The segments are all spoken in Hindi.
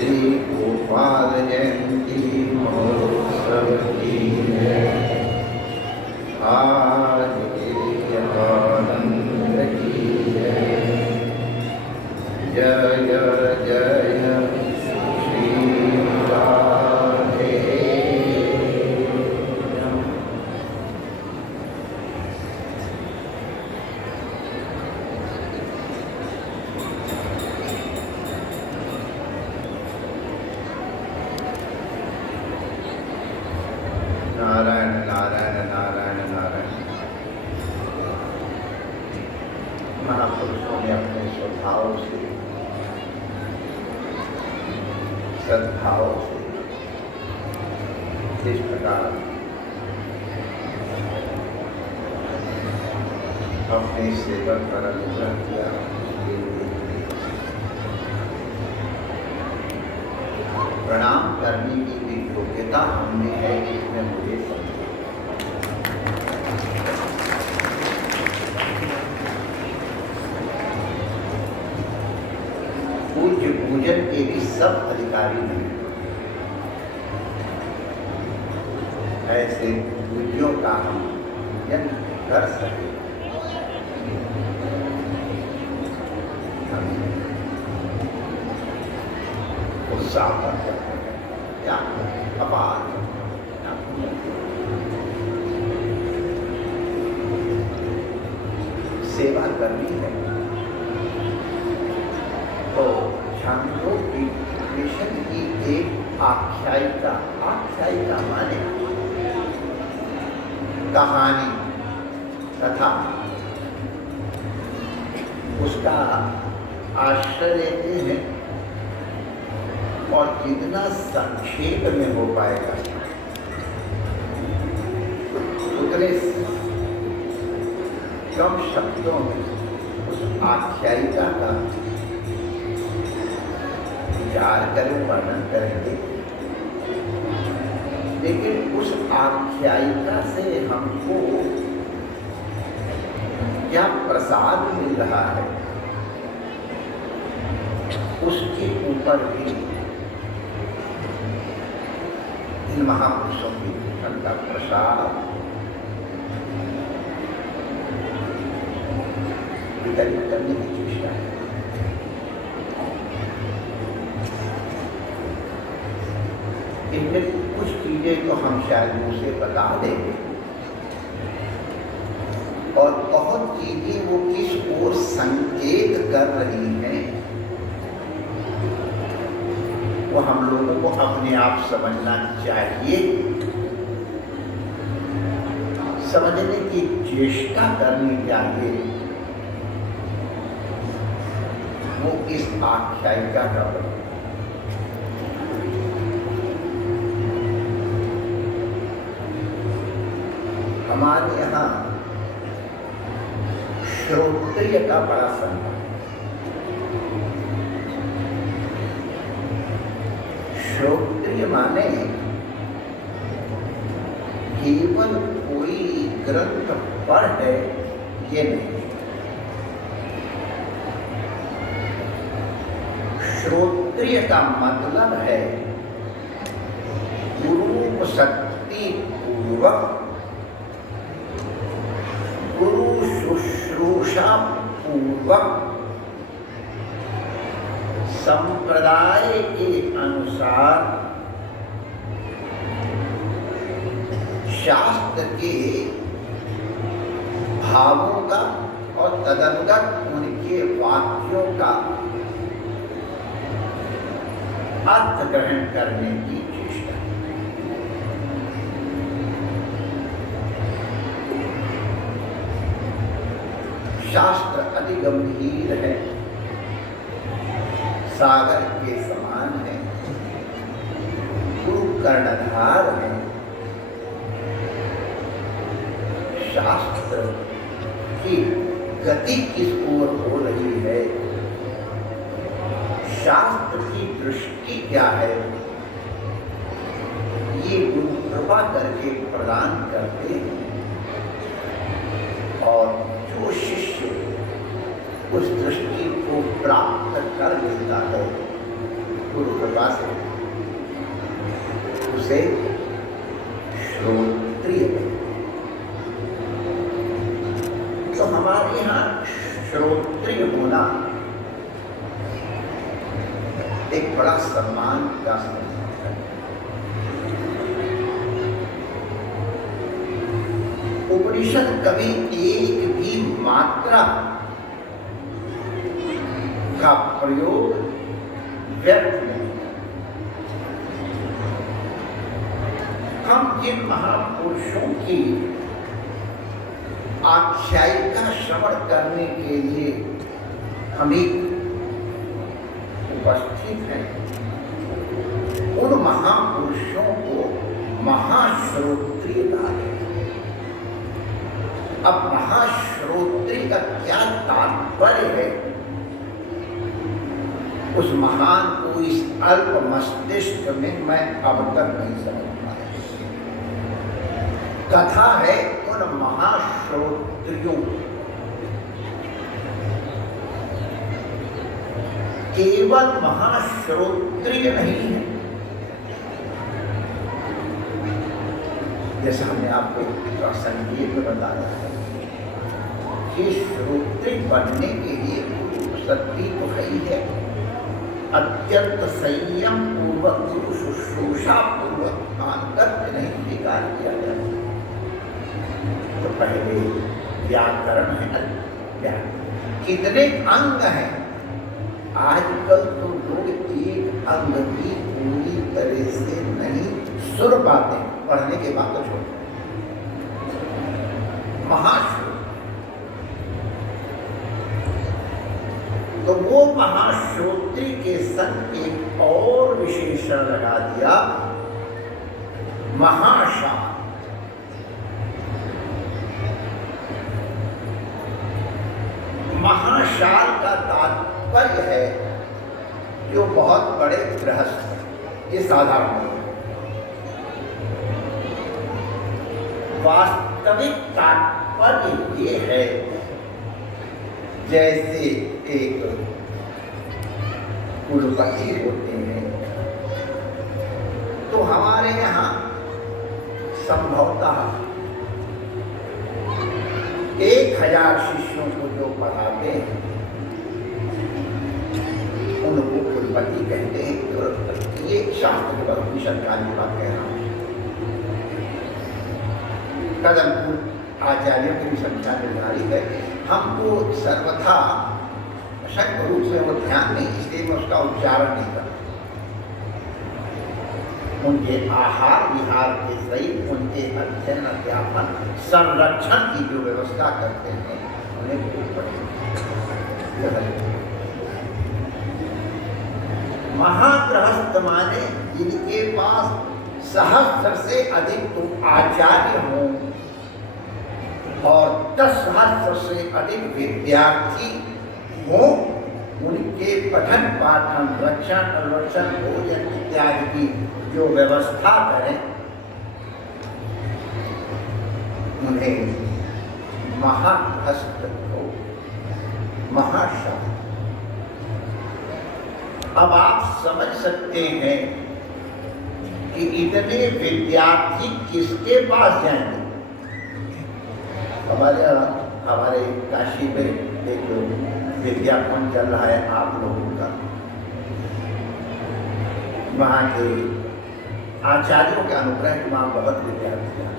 श्री गोपाल जयंती महोत्सव की आज के आनंद की जय जय जय श्री राधे। नारायण नारायण नारायण नारायण। महापुरुषों ने अपने स्वभाव से, सद्भाव से इस प्रकार अपने सेवक पर अनुग्रह किया। प्रणाम करने की भी योग्यता हमने है, इसमें मुझे समझे। पूज्य पूजन के भी सब अधिकारी नहीं, ऐसे पूज्यों का हम पूजन कर सके। उत्साह क्या अपार सेवा करनी है तो छात्रों की मिशन की एक आख्यायिका माने कहानी तथा उसका आश्रय लेते हैं और जितना संक्षेप में हो पाएगा उतने कम शब्दों में उस आख्यायिका का विचार करें, वर्णन करेंगे। लेकिन उस आख्यायिका से हमको क्या प्रसाद मिल रहा है उसके ऊपर भी इन महापुरुषों की जीवन का प्रसाद वितरित करने की चेष्टा है। इनमें कुछ चीजें तो हम शायद मुँह से बता देंगे और बहुत चीजें वो किस ओर संकेत कर रही हैं वो हम लोगों को अपने आप समझना चाहिए, समझने की चेष्टा करनी चाहिए। वो इस आख्यायिका का हमारे यहाँ श्रोत्रिय का बड़ा संबंध। श्रोत्रिय माने केवल कोई ग्रंथ पढ़े ये नहीं। श्रोत्रिय का मतलब है गुरु शक्ति पूर्वक, गुरु शुश्रूषा पूर्वक, संप्रदाय के अनुसार शास्त्र के भावों का और तदनुगत उनके वाक्यों का अर्थ ग्रहण करने की चेष्टा। शास्त्र अति गंभीर है, सागर के समान है, गुरु कर्णधार है। शास्त्र की गति किस ओर हो रही है, शास्त्र की दृष्टि क्या है, ये गुरु कृपा करके प्रदान करते हैं। और जो शिष्य उस दृष्टि को प्राप्त कर लेता है गुरु कृपा से उसे श्रोत्रिय कहते हैं। तो हमारे यहाँ श्रोत्रिय होना एक बड़ा सम्मान का संकेत है। उपनिषद कभी एक भी मात्रा का प्रयोग व्यर्थ नहीं। हम जिन महापुरुषों की आख्यायिका श्रवण करने के लिए हमें उपस्थित हैं, उन महापुरुषों को महाश्रोत्रिय कहा है। अब महाश्रोत्रिय का क्या तात्पर्य है, उस महान को इस अल्प मस्तिष्क में मैं अब तक नहीं समझ पाया। कथा है उन महाश्रोत्रियों, केवल महाश्रोत्रिय नहीं है। जैसे हमने आपको संगीत में बताया है कि श्रोत्रिय बनने के लिए शक्ति तो है ही है। अत्यंत संयम पूर्वक गुरु शुश्रूषा पूर्वक आंतर्य नहीं स्वीकार किया जाता। तो पहले व्याकरण है। कितने अंग हैं? आजकल तो लोग एक अंग भी पूरी तरह से नहीं सुन पाते, पढ़ने के बाद तो छोड़। महाश्रोत्र, तो वो महाश्रोत्री के संग एक और विशेषण लगा दिया, महाशाल। महाशाल का तात्पर्य है जो बहुत बड़े गृहस्थ हैं। ये साधारण है। वास्तविक तात्पर्य ये है जैसे एक कुलपति होते हैं, तो हमारे यहाँ संभवतः 1000 शिष्यों को जो पढ़ाते हैं उनको कुलपति कहते हैं। ये शास्त्र पर उपनिषद का बात कह रहा हूँ। कदमपुर आचार्यों की भी संख्या निर्धारित है। हमको सर्वथा शक्त रूप से वो ध्यान नहीं, इसलिए मैं उसका उच्चारण नहीं करता। उनके आहार विहार के सहित उनके अध्ययन अध्यापन संरक्षण की जो व्यवस्था करते हैं उन्हें महागृहस्थ माने जिनके पास सहस्त्र से अधिक तो आचार्य हों और 10 सहस्त्र से अधिक विद्यार्थी हों, उनके पठन पाठन रक्षण अनुरक्षण भोजन इत्यादि की जो व्यवस्था करें, उन्हें महागृहस्थ हो, महाशाल। अब आप समझ सकते हैं कि इतने विद्यार्थी किसके पास जाएंगे। हमारे काशी में एक विद्यापन चल रहा है आप लोगों का, वहाँ के आचार्यों के अनुग्रह के वहाँ बहुत विद्यार्थी हैं।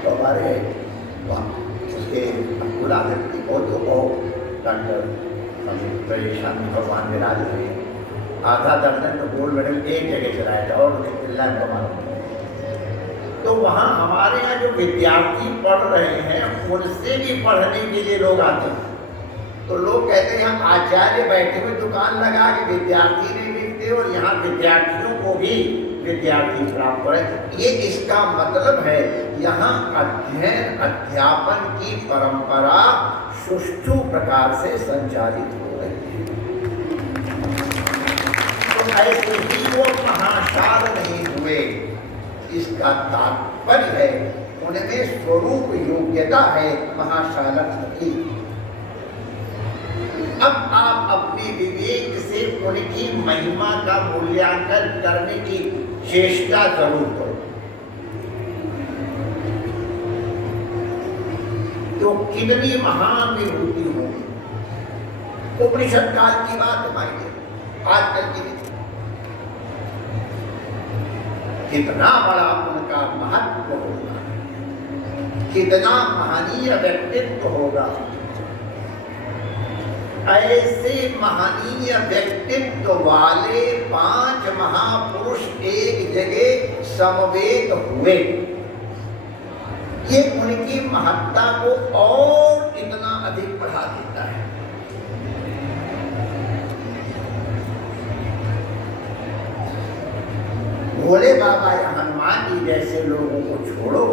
तो हमारे उसके कुलाधिपति को तो डॉक्टर परेशान भगवान विराज हुए, आधा दर्जन तो गोल्ड मेडल एक जगह चलाया था और जिला कमाना। तो वहाँ हमारे यहाँ जो विद्यार्थी पढ़ रहे हैं उनसे भी पढ़ने के लिए लोग आते हैं। तो लोग कहते हैं यहाँ आचार्य बैठे हुए दुकान लगा के विद्यार्थी नहीं मिलते और यहाँ विद्यार्थियों को भी विद्यार्थी प्राप्त करें। ये इसका मतलब है यहाँ अध्ययन अध्यापन की परंपरा सुष्ठु प्रकार से संचालित हो रही है। तो ऐसे ही वो महाशाल नहीं हुए, इसका तात्पर्य है उनमें स्वरूप योग्यता है महाशालक की। अब आप अपने विवेक से उनकी महिमा का मूल्यांकन करने की चेष्टा जरूर करो। तो कितनी महान विभूति होगी। उपनिषद काल की बात मानिए, आजकल की कितना बड़ा उनका महत्व होगा, कितना महनीय व्यक्तित्व होगा। ऐसे महनीय व्यक्तित्व वाले 5 महापुरुष एक जगह समवेत हुए, ये उनकी महत्ता को और इतना अधिक बढ़ा देता है। भोले बाबा या हनुमान जी जैसे लोगों को छोड़ो,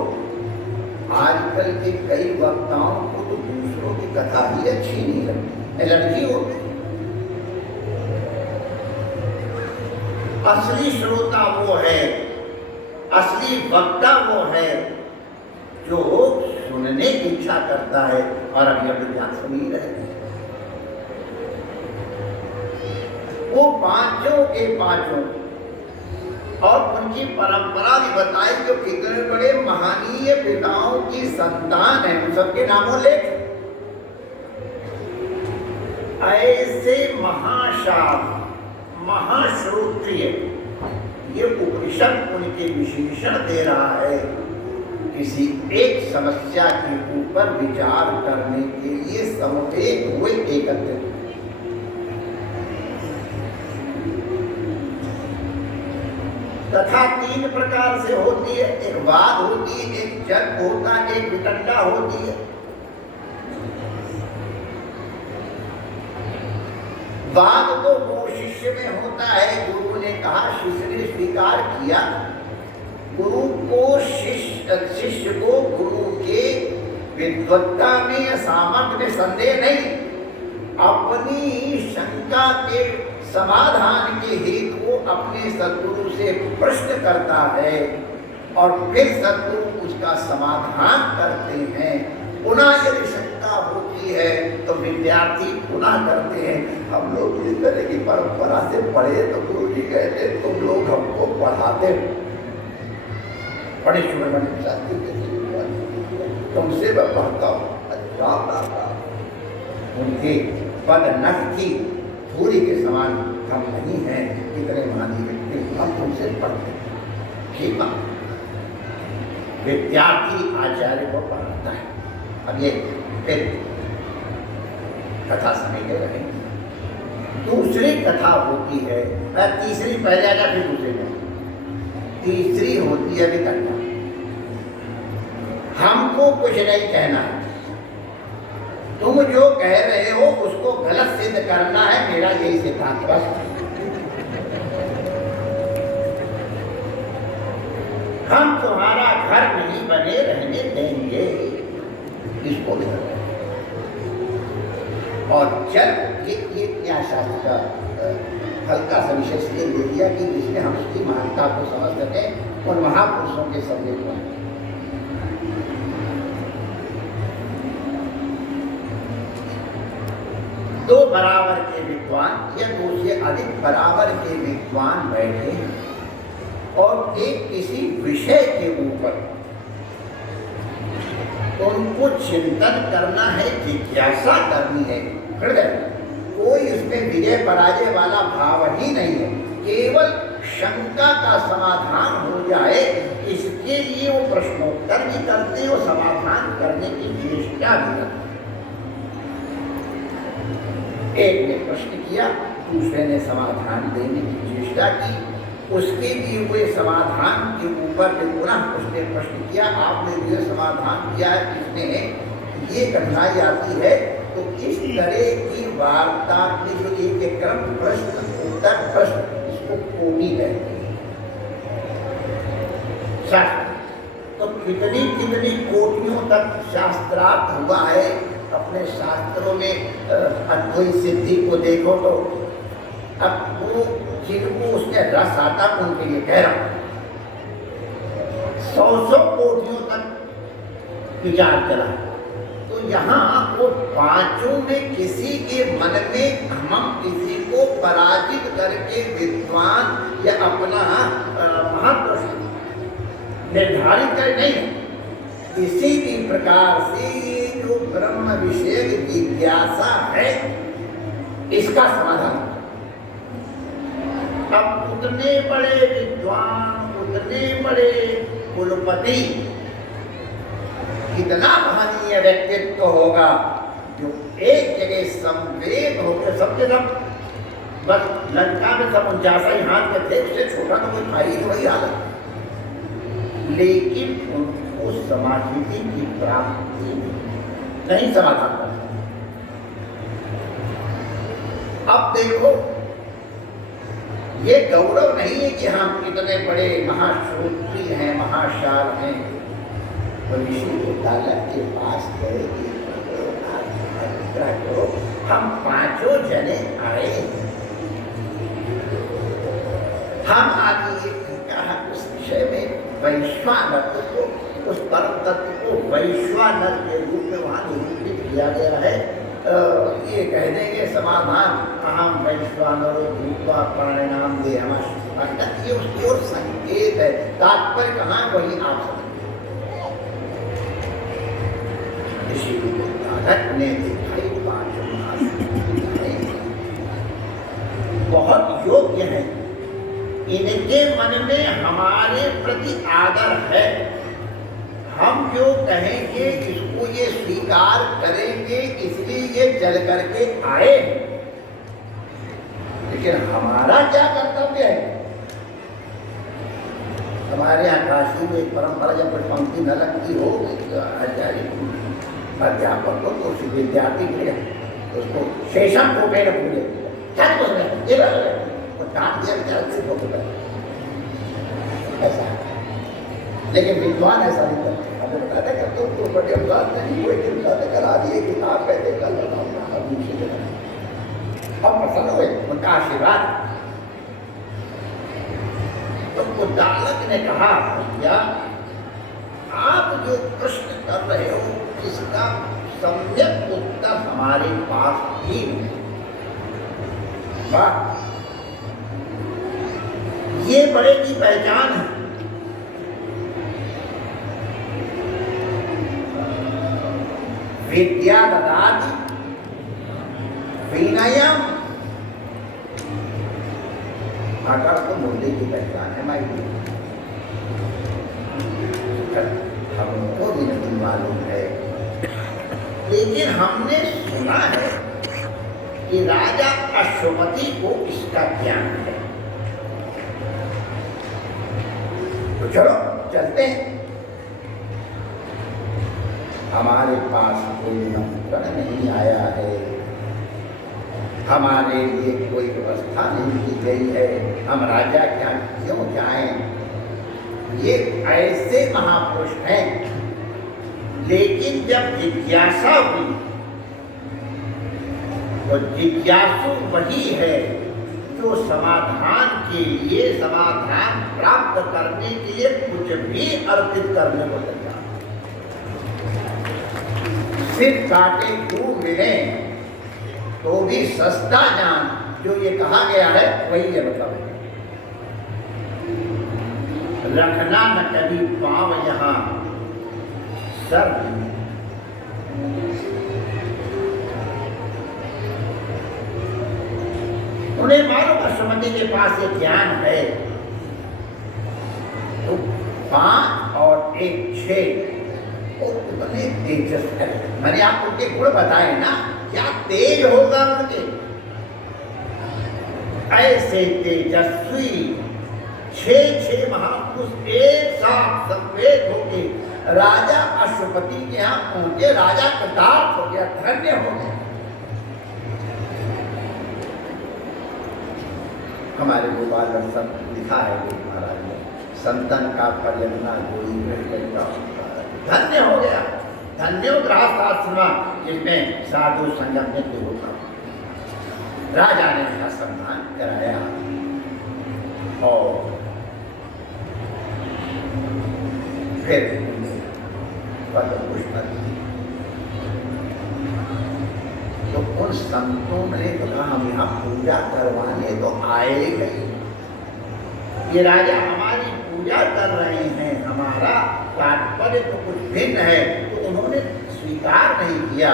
आजकल के कई वक्ताओं को तो दूसरों की कथा ही अच्छी नहीं लगती, एलर्जी होती। असली श्रोता वो है, असली वक्ता वो है जो सुनने की इच्छा करता है। और अभी अभी ध्यान सुन ही रहे हैं, वो पांचों के पांचों, और उनकी परंपरा भी बताई जो कितने बड़े महनीय पिताओं की संतान है, उन सबके नामों लेख। ऐसे महाशास्त्र, महाश्रोत्रिय, ये उपनिषद उनके विशेषण दे रहा है। किसी एक समस्या के ऊपर विचार करने के लिए समवेत हुए, एकत्रित। तथा 3 प्रकार से होती है, एक वाद होती है, एक जग होता है, एक वितंडा होती है। वाद तो वो शिष्य में होता है, गुरु ने कहा, शिष्य ने स्वीकार किया। गुरु को शिष्य को गुरु के विद्वत्ता में या सामर्थ्य में संदेह नहीं, अपनी शंका के समाधान के हेतु को अपने सद्गुरु से प्रश्न करता है और फिर सद्गुरु उसका समाधान करते हैं। पुनः यदि शंका होती है तो विद्यार्थी पुनः करते हैं। हम लोग इस तरह की परंपरा से पढ़े तो गुरु जी कहते तुम लोग हमको पढ़ाते, बड़े सुब्रमण्य शास्त्री तुमसे मैं पढ़ता हूँ। अच्छा, उनके पद नख की धूलि के समान हम नहीं हैं, कितने महानी व्यक्ति, हम तुमसे पढ़ते हैं। ठीक बात, विद्यार्थी आचार्य को पढ़ाता है। अब ये फिर कथा समझ रहे। दूसरी कथा होती है, तीसरी पहले आजा फिर दूसरी में, तीसरी होती है वितंडा। हमको कुछ नहीं कहना है, तुम जो कह रहे हो उसको गलत सिद्ध करना है, मेरा यही सिद्धांत बस। हम तुम्हारा घर नहीं बने रहने देंगे, इसको भी। और जब ये न्यायशास्त्र का हल्का सा विषय इसलिए दे दिया कि जिसमें हम उसकी महानता को समझ सकें और महापुरुषों के शब्द को। दो बराबर के विद्वान या 2 से अधिक बराबर के विद्वान बैठे और एक किसी विषय के ऊपर उनको चिंतन करना है, जिज्ञासा करनी है। हृदय कोई उसमें विजय पराजय वाला भाव ही नहीं है, केवल शंका का समाधान हो जाए, इसके लिए वो प्रश्नोत्तर भी करते हो, समाधान करने की चेष्टा भी करते। एक ने प्रश्न किया, दूसरे ने समाधान देने की चेष्टा की, उसके लिए हुए समाधान के ऊपर पुनः उसने प्रश्न किया, आपने जो समाधान किया है, इसमें ये कठिनाई आती है। तो इस तरह की वार्ता में जो एक क्रम प्रश्न उत्तर प्रश्न, इसको कोटि कहते हैं शास्त्र। तो कितनी कितनी कोटियों तक शास्त्रार्थ हुआ है। अपने शास्त्रों में अद्वैत सिद्धि को देखो तो अब वो जिनको उसमें रस आता उनके लिए कह रहा हूं, 100 कोटियों तक विचार चला। तो यहाँ वो पांचों में किसी के मन में हम किसी को पराजित करके विद्वान या अपना महापुरुष निर्धारित कर नहीं। इसी भी प्रकार से ये जो ब्रह्म विषय जिज्ञासा है इसका समाधान। अब उतने बड़े विद्वान, उतने बड़े कुलपति, कितना महनीय व्यक्तित्व होगा जो एक जगह संवेद होकर सबके सब बस लंका में सब 49 हाथ में थे, उससे छोटा तो कोई था ही वही हालत, लेकिन उनको समाधि की प्राप्ति नहीं समाधान कर। अब देखो ये गौरव नहीं है कि हम इतने बड़े महाश्रोत्री हैं, महाशाल हैं। ऋषि अदालत के पास गए कि हम पांचों जने आए, हम आदि कहा उस विषय में वैश्वानर को, उस परम तत्व को वैश्वानर के रूप में वहां निरूपित किया गया है। ये कहने के समाधान अहम वैश्वानरो भूत्वा परिणाम दे ये उसकी ओर संकेत है, तात्पर्य कहाँ वही आप समझ। ऋषि अदालत ने दिखाई पांचों बहुत योग्य है, इनके मन में हमारे प्रति आदर है, हम जो कहेंगे इसको ये स्वीकार करेंगे, इसलिए ये चल करके आए। लेकिन हमारा क्या कर्तव्य है? हमारे यहाँ काशी में एक परंपरा, जब कोई पंक्ति न लगती हो आचार्य अध्यापक को तो उस विद्यार्थी मिले उसको शेषम को पेड़ पूरे क्या ये डांट दिया बेचारा चुप हो गया। ऐसा लेकिन विद्वान ऐसा नहीं करते। हमें बताते कि तो बड़े बात नहीं, कोई चिंता करा दिए कि आप कहते कल अब प्रसन्न हुए, उनका आशीर्वाद। तो उद्दालक ने कहा भैया आप जो प्रश्न कर रहे हो इसका सम्यक उत्तर हमारे पास ही नहीं। वाह, ये बड़े की पहचान है। विद्या ददाति विनयम, आकार तो मुद्दे की पहचान है। माई हमको भी नहीं मालूम है, लेकिन हमने सुना है कि राजा अश्वपति को इसका ज्ञान है। तो चलो चलते हैं। हमारे पास कोई निमंत्रण नहीं आया है, हमारे लिए कोई व्यवस्था नहीं की गई है, हम राजा क्या क्यों जाएं? ये ऐसे महापुरुष हैं। लेकिन जब जिज्ञासा हुई तो जिज्ञासु वही है जो समाधान के लिए, समाधान प्राप्त करने के लिए कुछ भी अर्पित करने को तैयार। सिर्फ काटे क्यों मिले तो भी सस्ता जान, जो ये कहा गया है वही है। मतलब रखना न कभी पाँव यहाँ सर। उन्हें मालूम अश्वपति के पास ये ज्ञान है, तो 5 और 1 6 उतने तेजस है। मैंने आपको उनके गुण बताए ना, क्या तेज होगा उनके। ऐसे तेजस्वी 6 महापुरुष एक साथ संवेद होके राजा अश्वपति के यहाँ पहुंचे। राजा कृतार्थ हो गया, धन्य हो गया। हमारे गोपाल संत लिखा है महाराज ने, संतन का परियमना जोड़ी धन्य हो गया। धन्यो गृहस्थाश्रम जिसमें साधु संगम में होता। राजा ने उसका सम्मान कराया और फिर पद पुष्प संतों ने कहा हम यहाँ पूजा करवाने तो आए नहीं, ये राजा हमारी पूजा कर रहे हैं, हमारा तात्पर्य तो कुछ भिन्न है, तो उन्होंने स्वीकार नहीं किया।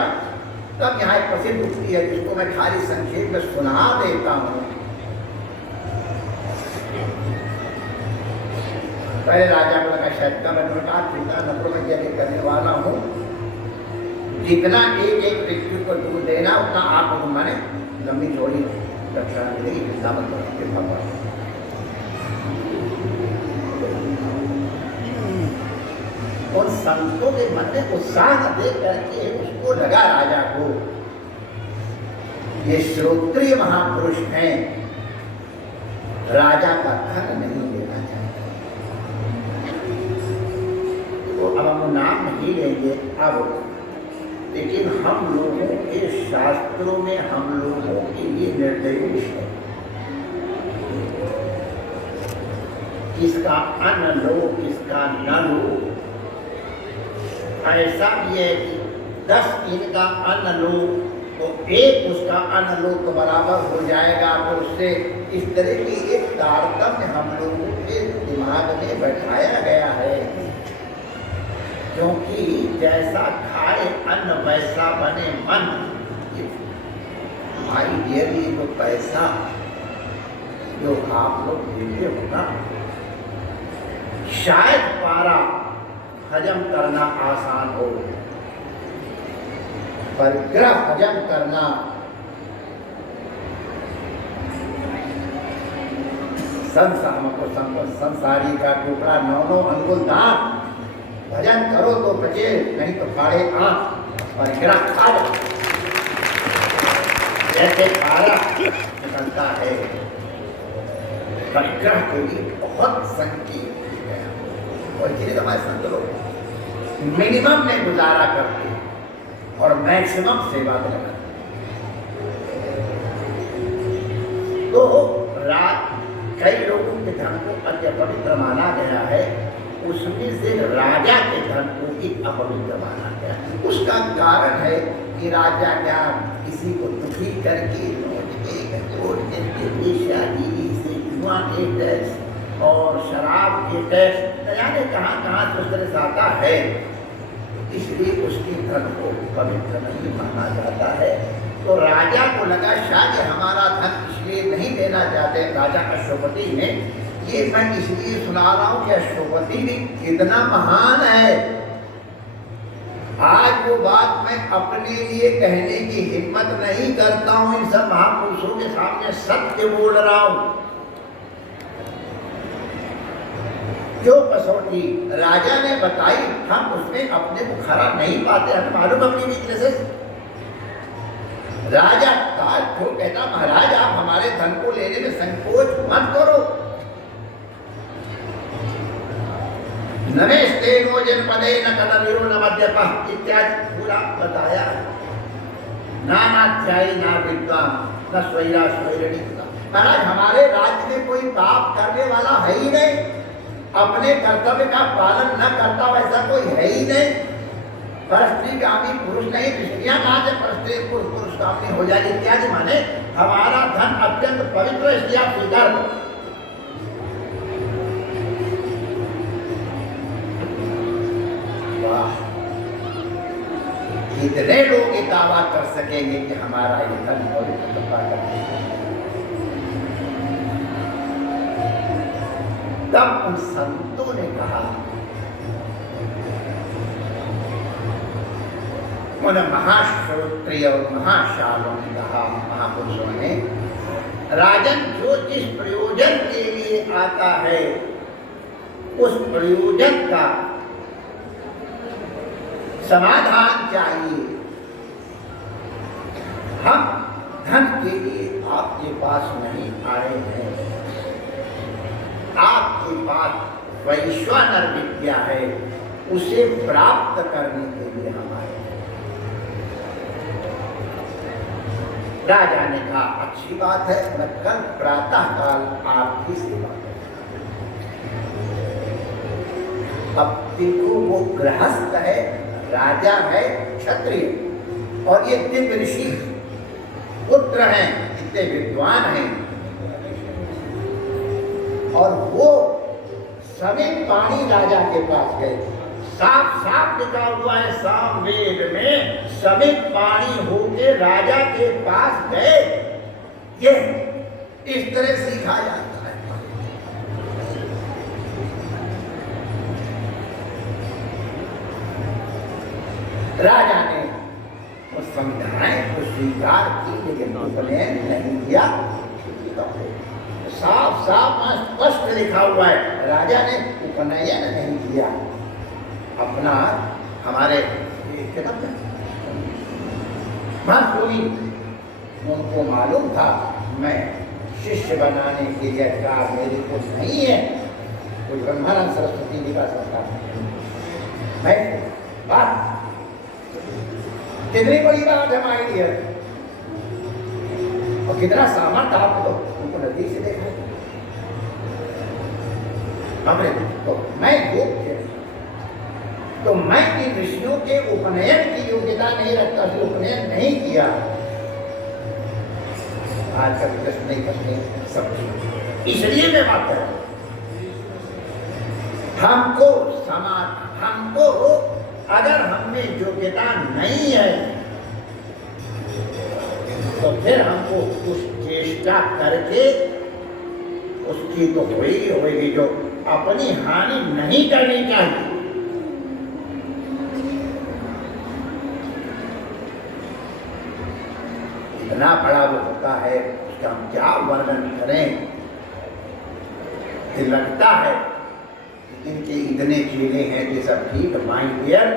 तब यहाँ एक प्रसिद्ध उक्ति है जिसको मैं खाली संक्षेप में सुना देता हूँ। पहले राजा को लगा शायद का मैं नंबर में यज्ञ करने वाला हूँ, जितना एक एक व्यक्ति को दूध देना उतना आपको मैंने लंबी चौड़ी रक्षा मिलेगी, वृंदावन के भगवान। और संतों के मन में उत्साह न देख करके उसको लगा राजा को ये श्रोत्रिय महापुरुष हैं, राजा का धन नहीं लेना चाहते। तो अब हम नाम नहीं लेंगे अब, लेकिन हम लोगों के शास्त्रों में हम लोगों के लिए निर्देश है, किसका अन्न लो किसका न लो। ऐसा भी है कि 10 इनका अन्न लो तो एक उसका अन्न लो तो बराबर हो जाएगा। तो उससे इस तरह की एक तारतम्य हम लोगों के दिमाग में बैठाया गया है, क्योंकि जैसा खाए अन्न वैसा बने मन। भाई ये जो पैसा जो आप लोग देते हो ना, शायद पारा हजम करना आसान हो, पर ग्रह हजम करना संसारी का टुकड़ा 9 अंगुल दांत, भजन करो तो बचे नहीं तो फाड़े आंख, पर ग्रह खा जाओ। जैसे पारा निकलता है, पर ग्रह के लिए बहुत संकीर्ण और जिन्हें हमारे संत लोग मिनिमम में गुजारा करते और मैक्सिमम सेवा में लगाते। तो कई लोगों के धन को अति अपवित्र माना गया है, उसमें से राजा के धन को भी अपवित्र माना गया। उसका कारण है कि राजा क्या किसी को दुखी करके जुआ के टैक्स और शराब के टैक्स न जाने कहाँ से उस तरह से आता है, इसलिए उसके धन को पवित्र नहीं माना जाता है। तो राजा को लगा शायद हमारा धन इसलिए नहीं देना चाहते राजा अश्वपति ने। ये मैं इसलिए सुना रहा हूँ कि अश्वपति भी कितना महान है। आज वो बात मैं अपने लिए कहने की हिम्मत नहीं करता हूँ, इन सब महापुरुषों के सामने सत्य बोल रहा हूँ। जो कसौटी राजा ने बताई हम उसमें अपने को खरा नहीं पाते, हमें मालूम अपनी वीकनेसेस। राजा काल को कहता महाराज आप हमारे धन को लेने में संकोच मत करो। नमेस्तेनो जनपदे न कदमिरो न मद्यपः इत्यादि पूरा बताया। नानाध्यायी ना विद्वान न स्वैरा स्वैरणी। महाराज हमारे राज्य में कोई पाप करने वाला है ही नहीं, अपने कर्तव्य का पालन न करता वैसा कोई है ही नहीं। परस्त्रीगामी पुरुष नहीं, स्त्रियां कहाँ से परस्त्री पुरुषगामी हो जाए इत्यादि। माने हमारा धन अत्यंत पवित्र, इसलिए आप स्वीकार करो। वाह, कितने लोग ये दावा कर सकेंगे कि हमारा ये धन पवित्र। तब उन संतों ने कहा, उन महाश्रोत्रिय और महाशालों ने कहा, महापुरुषों ने, राजन जो जिस प्रयोजन के लिए आता है उस प्रयोजन का समाधान चाहिए। हम धन के लिए आपके पास नहीं आए हैं, आपके पास वैश्वानर विद्या है, उसे प्राप्त करने के लिए हम आए हैं। राजा ने कहा अच्छी बात है, मैं कल प्रातः काल आपकी सेवा करूंगा। अब देखो वो गृहस्थ है, राजा है क्षत्रिय, और ये दिव्य ऋषि पुत्र हैं, इतने विद्वान हैं, और वो समित पाणी राजा के पास गए। साफ साफ लिखा हुआ है सामवेद में, समित पाणी होके राजा के पास गए। ये इस तरह सीखा जाता है। राजा ने वो संविधाएं को स्वीकार की, लेकिन उसने नहीं किया। साफ साफ स्पष्ट लिखा हुआ है, राजा ने उपनयन नहीं किया। अपना हमारे महाकवि, उनको मालूम था मैं शिष्य बनाने के लिए अधिकार मेरे को नहीं है, कोई ब्रह्मानंद सरस्वती जी का संस्कार मैं बात कितनी बड़ी बात है हमारे लिए, और कितना सामर्थ्य आपको उनको नजदीक से देखा हमने। तो मैं योग्य, तो मैं इन ऋषियों के उपनयन की योग्यता नहीं रखता, जो उपनयन नहीं किया। आज का प्रश्न नहीं प्रश्न सब, इसलिए मैं बात कर रहा हूं। हमको समाज, हमको अगर हमें योग्यता नहीं है तो फिर हमको कुछ चेष्टा करके उसकी तो होगी जो अपनी हानि नहीं करनी चाहिए। इतना बड़ा वो होता है, उसका हम क्या वर्णन करें। लगता है इनके इतने चेले हैं कि सब ठीक, माइंड डियर,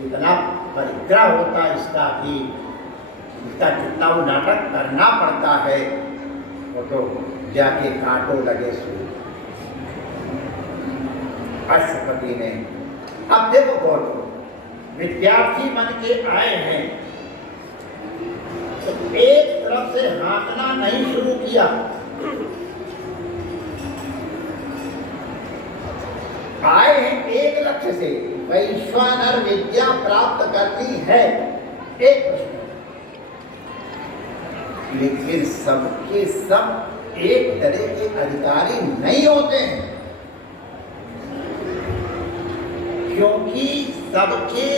इतना परिग्रह होता है इसका भी, इसका कितना वो नाटक करना पड़ता है, वो तो जाके कांटो लगे सुई। अश्वपति ने, अब देखो गौर करो, विद्यार्थी बन के आए हैं तो एक तरफ से हाँकना नहीं शुरू किया। आए हैं एक लक्ष्य से, वैश्वानर विद्या प्राप्त करनी है, एक प्रश्न। लेकिन सबके सब एक तरह के अधिकारी नहीं होते हैं, क्योंकि सबके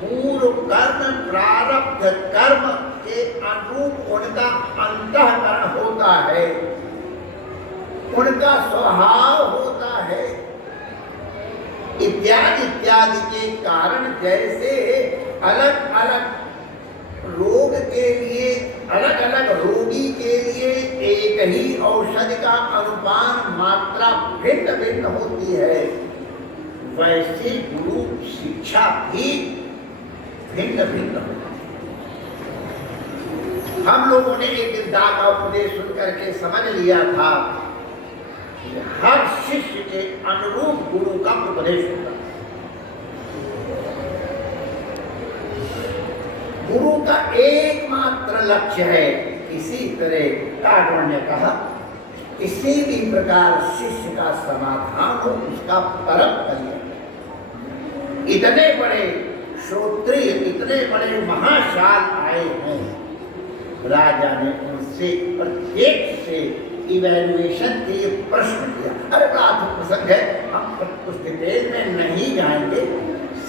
पूर्व कर्म, प्रारब्ध कर्म के अनुरूप उनका अंतःकरण होता है, उनका स्वभाव होता है, इत्यादि इत्यादि के कारण। जैसे अलग अलग रोग के लिए, अलग अलग रोगी के लिए एक ही औषधि का अनुपान मात्रा भिन्न भिन्न होती है, वैसे गुरु शिक्षा भी भिन्न भिन्न होती है। हम लोगों ने एक दिन दा का उपदेश सुन करके समझ लिया था, हर शिष्य के अनुरूप गुरु का उपदेश होता है। गुरु का एकमात्र लक्ष्य है, इसी तरह काटवन ने कहा, किसी भी प्रकार शिष्य का समाधान हो, उसका परम कल्याण। इतने बड़े श्रोत्रिय, इतने बड़े महाशाल आए हैं, राजा ने उनसे प्रत्येक से इवैल्यूएशन के लिए प्रश्न किया। अरे प्राथमिक प्रसंग है, हम कुछ डिटेल में नहीं जाएंगे,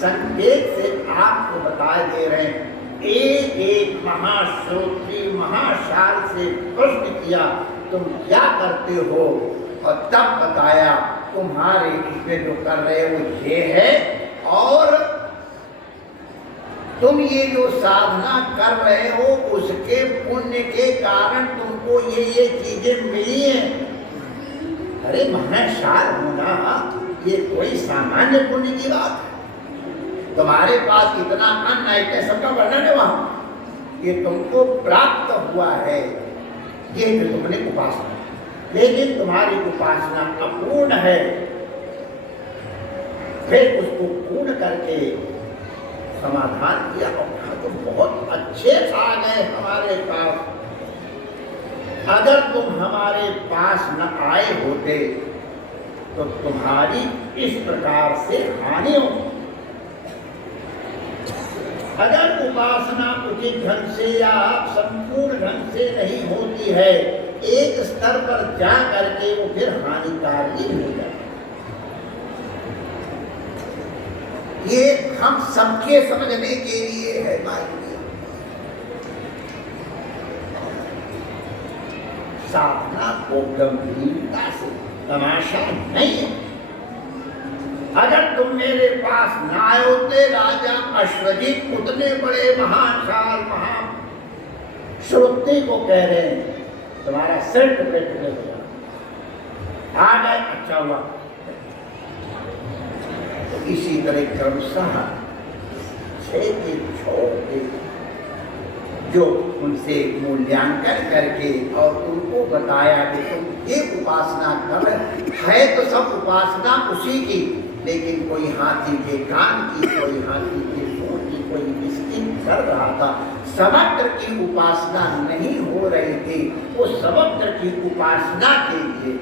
संकेत से आपको बता दे रहे हैं। एक एक महाश्रोत्री महाशाल से प्रश्न किया, तुम क्या करते हो, और तब बताया तुम्हारे इसमें जो कर रहे हो ये है, और तुम ये जो साधना कर रहे हो उसके पुण्य के कारण तुमको ये चीजें मिली हैं। अरे महाशाल होना ये कोई सामान्य पुण्य की बात है। तुम्हारे पास इतना अन्न इतने सबका वर्णन है वहां, ये तुमको प्राप्त हुआ है, ये फिर तुमने उपासना, लेकिन तुम्हारी उपासना अपूर्ण है। फिर उसको पूर्ण करके समाधान किया, और तो बहुत अच्छे आ गए हमारे पास। अगर तुम हमारे पास न आए होते तो तुम्हारी इस प्रकार से हानि हो। अगर उपासना उचित ढंग से या संपूर्ण ढंग से नहीं होती है, एक स्तर पर जा करके वो फिर हानिकारक हो जाता है। ये हम सबके समझने के लिए है भाई। साधना को गंभीरता से तमाशा नहीं है। अगर तुम मेरे पास ना आए होते राजा अश्वजीत, उतने बड़े महान शाल महान श्रुति को कह रहे हैं तुम्हारा सिर टुकड़े टुकड़े हो जाए, आ गए अच्छा हुआ। तो इसी तरह क्रमशः के छोड़ के जो उनसे मूल्यांकन करके और उनको बताया कि तुम ये उपासना कर, है तो सब उपासना उसी की, लेकिन कोई हाथी के कान की, कोई हाथी के सूंड की, कोई इसकी कर रहा था। समग्र की उपासना नहीं हो रही थी। वो समग्र की उपासना के लिए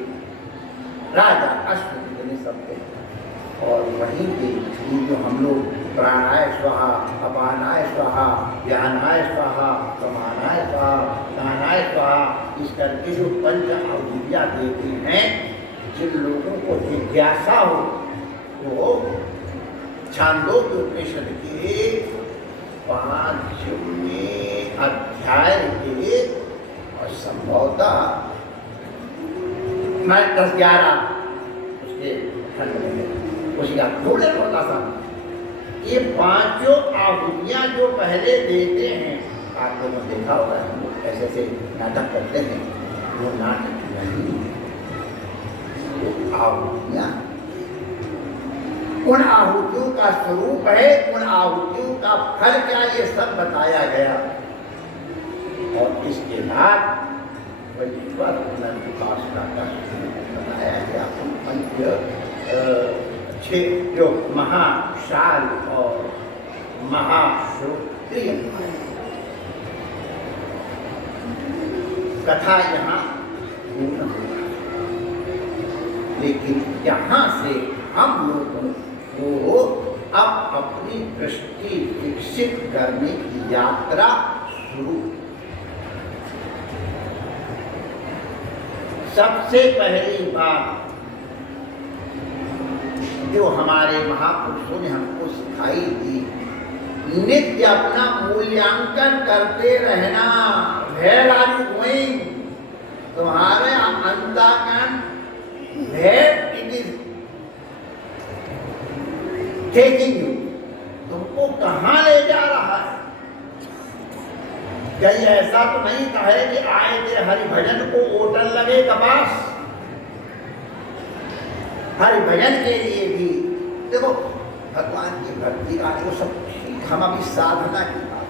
राजा अश्वजीत ने सब कहा। और वहीं पे जो हम लोग प्राणाय स्वाहा, अपानाय स्वाहा, ज्ञानाय स्वाहा, समानाय स्वाहा, दानाय स्वाहा, इस करके जो पंच आहुतियाँ देते हैं, जिन लोगों को जिज्ञासा हो वो छांदोग्य उपनिषद के 5वें अध्याय के और संभवतः मैं 10-11 उसके खंड में उसका ढूंढे होता था। ये पांचों आहुतियाँ जो पहले देते हैं, आप लोगों ने देखा होगा, हम लोग ऐसे ऐसे नाटक करते हैं, वो नाटक नहीं, वो आहुतियाँ उन आहुतियों का स्वरूप है, उन आहुतियों का फल क्या, ये सब बताया गया। और इसके बाद उपासना का बताया गया। पंच जो महाशाल और महाश्रोत्रिय कथा यहाँ पूर्ण हो, लेकिन यहाँ से हम लोगों को अब अपनी दृष्टि विकसित करने की यात्रा शुरू। सबसे पहली बात जो हमारे महापुरुषों ने हमको सिखाई थी, नित्य अपना मूल्यांकन करते रहना। Where are you going? तुम्हारे अंतःकरण where it is taking you, तुमको कहाँ ले जा रहा है? कहीं ऐसा तो नहीं कहे कि आए थे हरिभजन को होटल लगे कपास। हरिभजन के लिए भी देखो भगवान की भक्ति का वो सब, हम अभी साधना की बात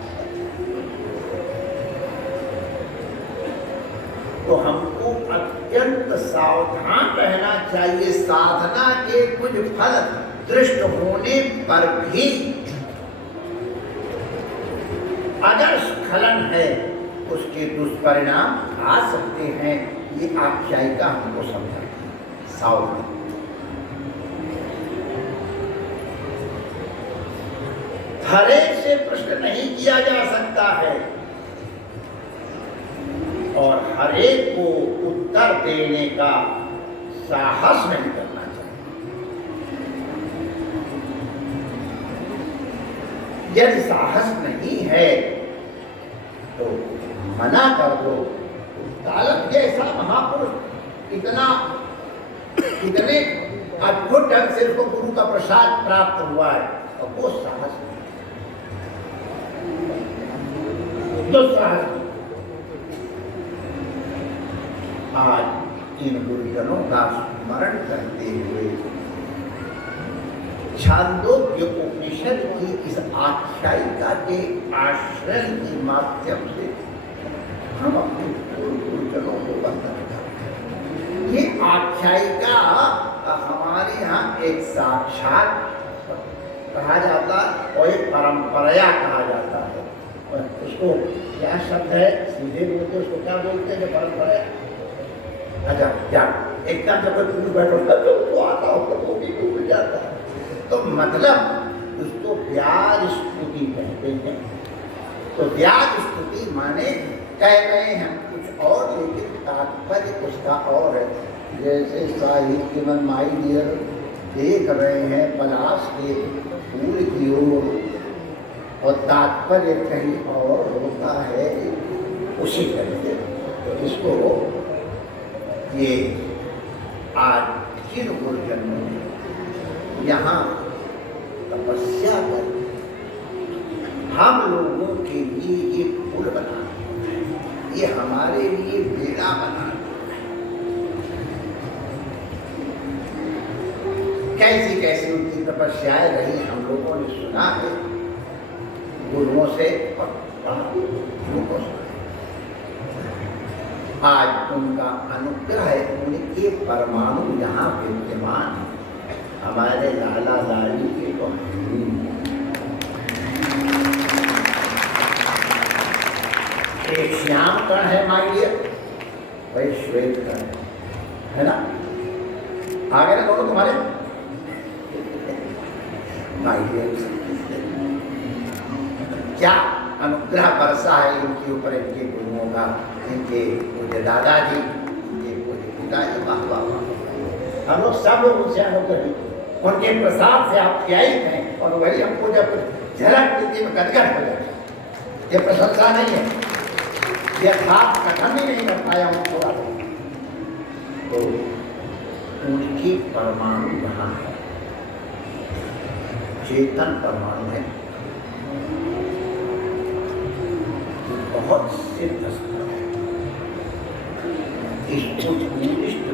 तो हमको अत्यंत सावधान रहना चाहिए। साधना के कुछ फल दृष्ट होने पर भी अगर स्खलन है, उसके दुष्परिणाम आ सकते हैं। ये आख्यायिका हमको समझाती है। सावधान हरेक से प्रश्न नहीं किया जा सकता है और हरेक को उत्तर देने का साहस नहीं करना चाहिए। यदि साहस नहीं है तो मना कर दो। तालक जैसा महापुरुष इतने अद्भुत ढंग से उसको गुरु का प्रसाद प्राप्त हुआ है और वो साहस दुस्साहस। आज इन गुरुजनों का स्मरण करते हुए छांदोग्य उपनिषद की इस आख्यायिका के आश्रय के माध्यम से हम अपने गुरुजनों को वंदन करते हैं। ये आख्यायिका हमारे यहाँ एक साक्षात कहा जाता और एक परंपराया कहा जाता है। उसको क्या शब्द है, सीधे बोलते उसको क्या बोलते हैं? परंपरा। अच्छा, क्या एकदम जब कोई बैठो तो आता होगा तो भी भूल जाता है। तो मतलब उसको व्याज स्तुति कहते हैं। तो व्याज स्तुति माने कह रहे हैं कुछ और, लेकिन तात्पर्य उसका और है। जैसे साहित्य में माई डियर देख रहे हैं पलाश के फूल की ओर, और तात्पर्य कहीं और होता है, उसी तरीके तो इसको ये आज जिन गुरुजनों ने यहाँ तपस्या कर हम लोगों के लिए ये पुल बना, ये हमारे लिए बेड़ा बना, कैसी कैसी उनकी तपस्याएं रही हम लोगों ने सुना है गुरुओं से और गुरुओं को सुना। आज उनका अनुग्रह है, उनके परमाणु यहाँ विद्यमान है, हमारे लाला लाली के तो एक श्याम कण है माय डियर, वही श्वेत कण है ना, आगे ना दोनों तुम्हारे माय डियर। क्या अनुग्रह बरसा है इनके ऊपर, इनके गुरुओं का, इनके पूज्य दादाजी, इनके पूज्य पिताजी, वाह वाह वाह। हम लोग सब लोग उनसे अनुग्रहित, उनके प्रसाद से आप प्यायित हैं, और वही हमको जब झलक मिलती में गदगद हो जाए। ये प्रशंसा नहीं है, ये खास कथन ही नहीं कर पाया हूँ थोड़ा तो उनकी परमाणु यहाँ है, चेतन परमाणु है, बहुत सिद्ध स्थल है। इसको